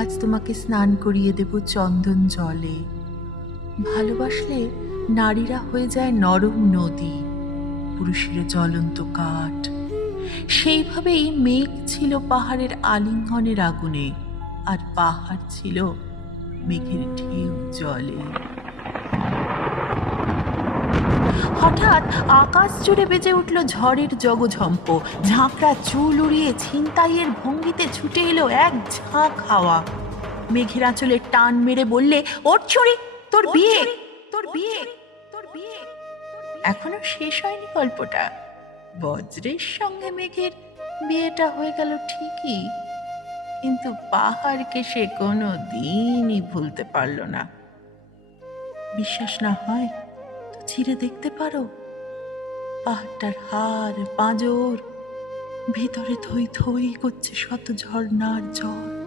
আজ তোমাকে স্নান করিয়ে দেব চন্দন জলে ভালোবাসলে নারীরা হয়ে যায় নরম নদী পুরুষের জ্বলন্ত কাঠ সেইভাবেই মেঘ ছিল পাহাড়ের আলিঙ্গনের আগুনে আর পাহাড় ছিল মেঘের ঢেউ জলে হঠাৎ আকাশ জুড়ে বেজে উঠল ঝড়ের জগঝম্প ঝাঁকড়া চুল উড়িয়ে ছিনতাইয়ের ভঙ্গিতে ছুটে এলো এক ঝাঁক হাওয়া মেঘের আঁচলে টান মেরে বললে ওর ছড়ি তোর বিয়ে তোর বিয়ে তোর বিয়ে এখনো শেষ হয়নি গল্পটা বজ্রের সঙ্গে মেঘের বিয়েটা হয়ে গেল ঠিকই কিন্তু পাহাড়কে সে কোনো দিনই ভুলতে পারল না বিশ্বাস না হয় ছিঁড়ে দেখতে পারো পাহাড়টার হাড় পাঁজর ভেতরে থই থই করছে শত ঝর্নার জল